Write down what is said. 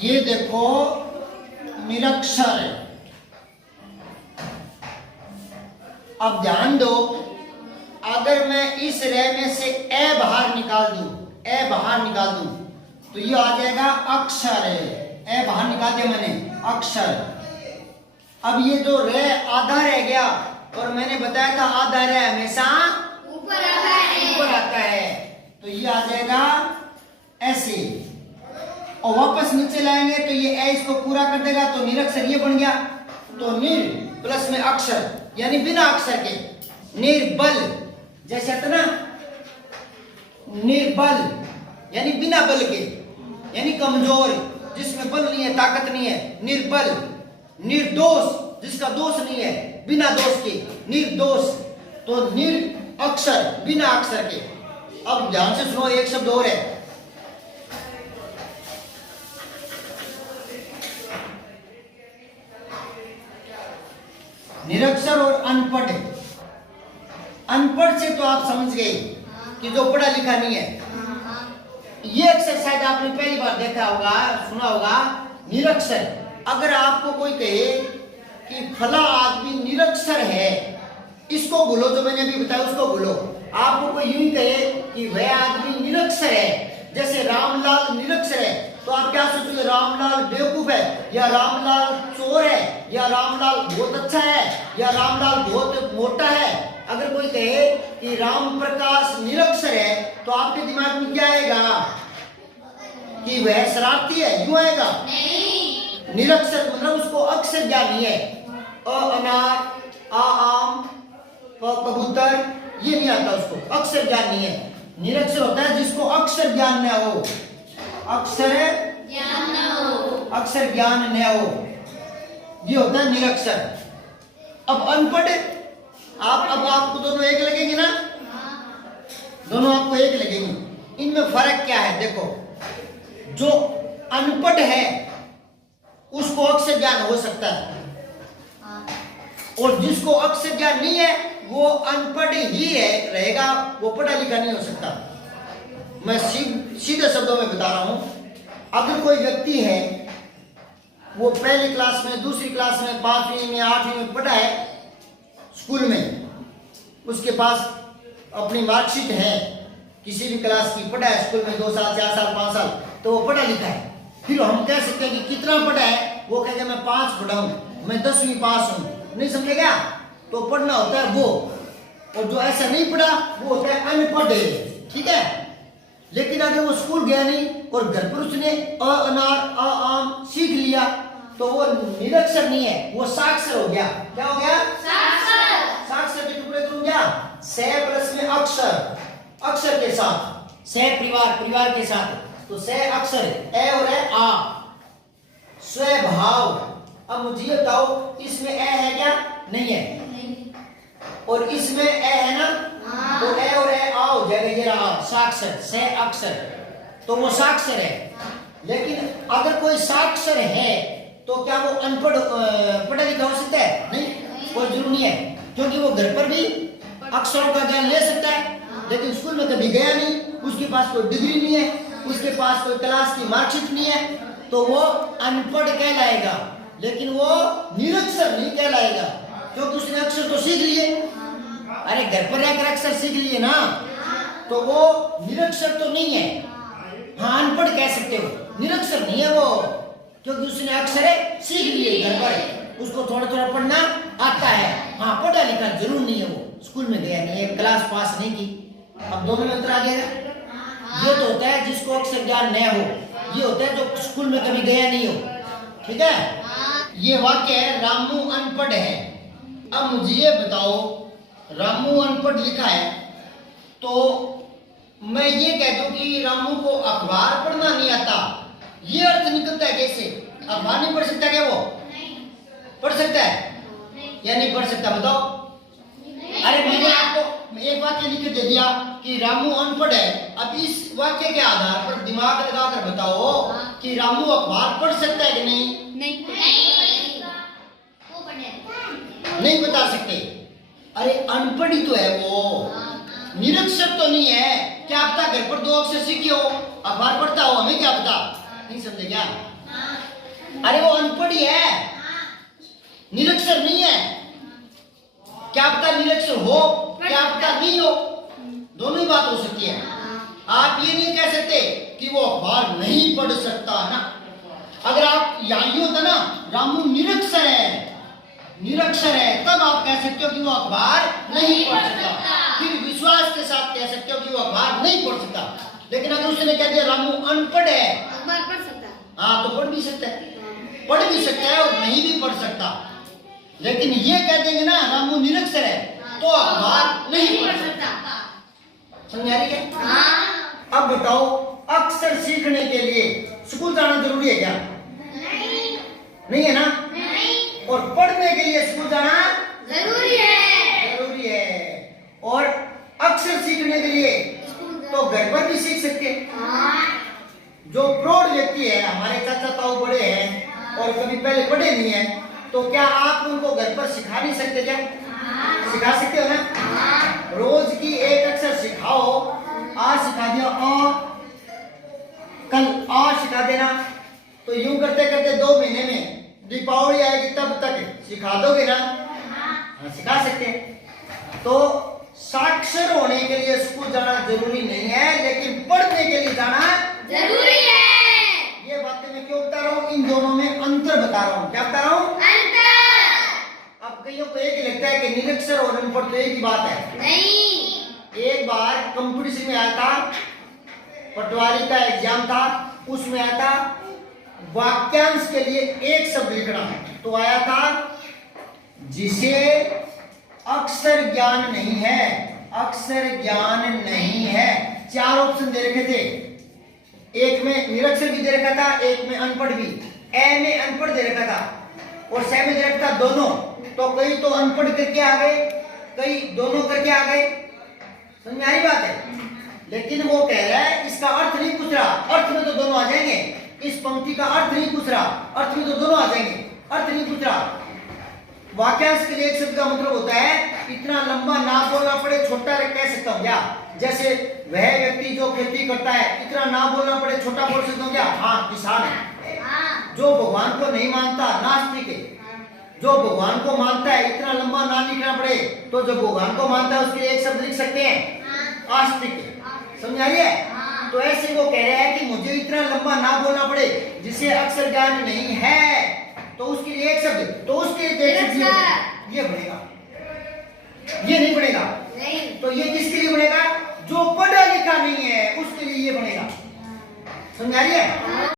ये देखो निरक्षर है। अब ध्यान दो, अगर मैं इस रे में से ए बाहर निकाल दूं तो ये आ जाएगा अक्षर है। ए बाहर निकाल दिया मैंने, अक्षर। अब ये जो रे आधा रह गया, और मैंने बताया था आधा रे हमेशा ऊपर आता है, तो ये आ जाएगा ऐसे। और वापस नीचे लाएंगे तो ये ए इसको पूरा कर देगा, तो निरक्षर ये बन गया। तो निर प्लस में अक्षर यानी बिना अक्षर के, निर्बल। जैसे आता ना, निर्बल यानी बिना बल के, यानी कमजोर, जिसमें बल नहीं है, ताकत नहीं है, निर्बल। निर्दोष, जिसका दोष नहीं है, बिना दोष के, निर्दोष। तो निर अक्षर, बिना अक्षर के। अब ध्यान से सुनो, एक शब्द और है, निरक्षर और अनपढ़। अनपढ़ से तो आप समझ गए कि जो पढ़ा लिखा नहीं है। ये एक्सरसाइज आपने पहली बार देखा होगा, सुना होगा। निरक्षर, अगर आपको कोई कहे कि फला आदमी निरक्षर है, इसको भूलो, जो मैंने अभी बताया उसको भूलो। आपको कोई यूं कहे कि वह आदमी निरक्षर है, जैसे रामलाल निरक्षर है, तो आप क्या सोचोगे? रामलाल बेवकूफ है, या रामलाल चोर है, या रामलाल बहुत अच्छा है, या रामलाल बहुत मोटा है। अगर कोई कहे कि राम प्रकाश निरक्षर है, तो आपके दिमाग में क्या आएगा? कि वह शरारती है, यूं आएगा? नहीं। निरक्षर मतलब उसको अक्षर ज्ञान नहीं है। अ अनार, आ आम, प कबूतर, ये नहीं आता उसको, अक्षर ज्ञान नहीं है। निरक्षर होता है जिसको अक्षर ज्ञान न हो, अक्षर ज्ञान न हो, ये होता है निरक्षर। अब अनपढ़, अब आपको दोनों एक लगेंगे ना? दोनों आपको एक लगेंगे। इनमें फर्क क्या है? देखो, जो अनपढ़ है उसको अक्षर ज्ञान हो सकता है, और जिसको अक्षर ज्ञान नहीं है वो अनपढ़ ही रहेगा, वो पढ़ा लिखा नहीं हो सकता। मैं सीधे शब्दों में बता रहा हूं। अगर कोई व्यक्ति है, वो पहली क्लास में, दूसरी क्लास में, 5वीं में, 8वीं में पढ़ा है स्कूल में, उसके पास अपनी मार्कशीट है, किसी भी क्लास की पढ़ा है स्कूल में, 2 साल, 4 साल, 5 साल, तो वो पढ़ा लिखा है। फिर हम कह सकते हैं कि कितना पढ़ा है? वो कहेगा मैं 5 पढ़ा हूं, मैं 10वीं पास हूं। नहीं समझेगा? तो पढ़ना होता है वो, और जो ऐसा नहीं पढ़ा वो होता है अनपढ़। ठीक है? लेकिन अगर वो स्कूल गया नहीं और घर पर उसने अ अनार, अ आम सीख लिया, तो वो निरक्षर नहीं है, वो साक्षर हो गया। क्या हो गया? साक्षर के टुकड़े तो क्या? से प्लस में अक्षर, अक्षर के साथ, से परिवार के साथ, तो से अक्षर, ए और ए आ, स्वभाव। अब मुझे ये बताओ, इसमें ए है क्या? नहीं है। और इसमें ए है ना, तो ए और ए आ हो जाएगा, ये रहा साक्षर, से अक्षर, तो वो साक्षर है। लेकिन अगर कोई साक्षर है तो क्या वो अनपढ़ पढ़ा लिखा हो सकता है? नहीं, कोई जरूर नहीं है, क्योंकि वो घर पर भी अक्षरों का ज्ञान ले सकता है, लेकिन स्कूल में कभी गया नहीं, उसके पास कोई डिग्री नहीं है, उसके पास कोई क्लास की मार्कशीट नहीं है, तो वो अनपढ़ कहलाएगा, लेकिन वो निरक्षर नहीं कहलाएगा, क्योंकि उसने अक्षर तो सीख लिए। अरे घर पर रहकर अक्षर सीख लिए ना, तो वो निरक्षर तो नहीं है। हाँ, अनपढ़ कह सकते हो, निरक्षर नहीं है वो, क्योंकि उसने अक्षर सीख लिए घर पर, उसको थोड़ा थोड़ा पढ़ना आता है। हाँ, पढ़ा लिखा जरूर नहीं है, वो स्कूल में गया नहीं है, क्लास पास नहीं की। अब दोनों में अंतर आ गया। ये तो होता है जिसको अक्षर ज्ञान न हो, ये होता है जो स्कूल में कभी गया नहीं हो। ठीक है? ये वाक्य है रामू अनपढ़ है। अब मुझे ये बताओ, रामू अनपढ़ लिखा है, तो मैं ये कह दूं कि रामू को अखबार पढ़ना नहीं आता, ये अर्थ निकलता है कैसे? अखबार नहीं पढ़ सकता क्या वो? पढ़ सकता है या नहीं पढ़ सकता? बताओ। अरे मैंने आपको एक वाक्य लिख के दे दिया कि रामू अनपढ़ है। अब इस वाक्य के आधार पर दिमाग लगाकर बताओ कि रामू अखबार पढ़ सकता है कि नहीं? नहीं बता सकते। अरे अनपढ़ ही तो है वो, निरक्षर तो नहीं है। क्या पता घर पर 2 अक्षर सीखे हो, अखबार पढ़ता हो, हमें क्या पता? नहीं समझे क्या? अरे वो अनपढ़ ही है, निरक्षर नहीं है। क्या पता निरक्षर हो, क्या पता नहीं हो, दोनों ही बात हो सकती है। आप ये नहीं कह सकते कि वो अखबार नहीं पढ़ सकता ना। अगर आप यही होता ना रामू निरक्षर है, तब आप कह सकते हो कि वो अखबार नहीं पढ़ सकता, फिर विश्वास के साथ कह सकते हो कि वो अखबार नहीं पढ़ सकता। लेकिन अगर उसने कह दिया रामू अनपढ़ है, अखबार पढ़ सकता, हाँ तो पढ़ भी सकता है और नहीं भी पढ़ सकता। लेकिन ये कह देंगे ना रामू निरक्षर है तो अखबार नहीं पढ़ सकता। समझ आ रही है? अब बताओ अक्षर सीखने के लिए स्कूल जाना जरूरी है क्या? नहीं है ना? नहीं। और पढ़ने के लिए स्कूल जाना जरूरी है। और अक्षर सीखने के लिए तो घर पर भी सीख सकते हैं। जो प्रौढ़ व्यक्ति है, हमारे चाचा ताऊ बड़े हैं और कभी पहले पढ़े नहीं है, तो क्या आप उनको घर पर सिखा नहीं सकते क्या? सिखा सकते हो ना? रोज की एक अक्षर सिखाओ। आज सिखा दिया आ, कल आ सिखा देना, तो यूं करते करते 2 महीने में दीपावली आएगी तब तक सिखा दोगे ना? हाँ, सिखा सकते हैं। तो साक्षर होने के लिए स्कूल जाना जरूरी नहीं है, लेकिन पढ़ने के लिए जाना जरूरी है। ये बातें मैं क्यों बता रहा हूँ? इन दोनों में अंतर बता रहा हूँ। क्या बता रहा हूँ? अंतर। अब कईयों को एक ही लगता है कि निरक्षर और अनपढ़ तो एक ही बात है। नहीं। एक बार कंपटीशन में आया था, पटवारी का एग्जाम था, उसमें आया था वाक्यांश के लिए एक शब्द लिखना, तो आया था जिसे अक्षर ज्ञान नहीं है, अक्षर ज्ञान नहीं है। 4 ऑप्शन दे रखे थे, एक में निरक्षर भी दे रखा था, एक में अनपढ़ भी, ए में अनपढ़ दे रखा था और से में दे रखा था दोनों। तो कई तो अनपढ़ करके आ गए, कई दोनों करके आ गए। समझ में आ रही बात है? लेकिन वो कह रहा है इसका अर्थ नहीं पूछ रहा, अर्थ में तो दोनों आ जाएंगे। इस पंक्ति का अर्थ नहीं पूछ रहा, अर्थ में तो दोनों आ जाएंगे, अर्थ नहीं पूछ रहा। वाक्यांश के लिए एक शब्द का मतलब होता है इतना लंबा ना बोलना पड़े, छोटा कह सकता हूँ क्या? जैसे वह व्यक्ति जो खेती करता है, इतना ना बोलना पड़े, छोटा बोल सकता हूँ क्या? हाँ, किसान है। जो भगवान को नहीं मानता, नास्तिक है। जो भगवान को मानता है, इतना लंबा ना लिखना पड़े, तो जो भगवान को मानता है उसके लिए एक शब्द लिख सकते हैं, आस्तिक। समझ आ रही है? तो ऐसे वो कह रहे हैं कि मुझे इतना लंबा ना बोलना पड़े जिसे अक्षर ज्ञान नहीं है, तो उसके लिए एक शब्द, तो उसके लिए ये बनेगा, ये नहीं बनेगा। नहीं। तो ये किसके लिए बनेगा? जो पढ़ा लिखा नहीं है उसके लिए ये बनेगा। समझ आ रही है?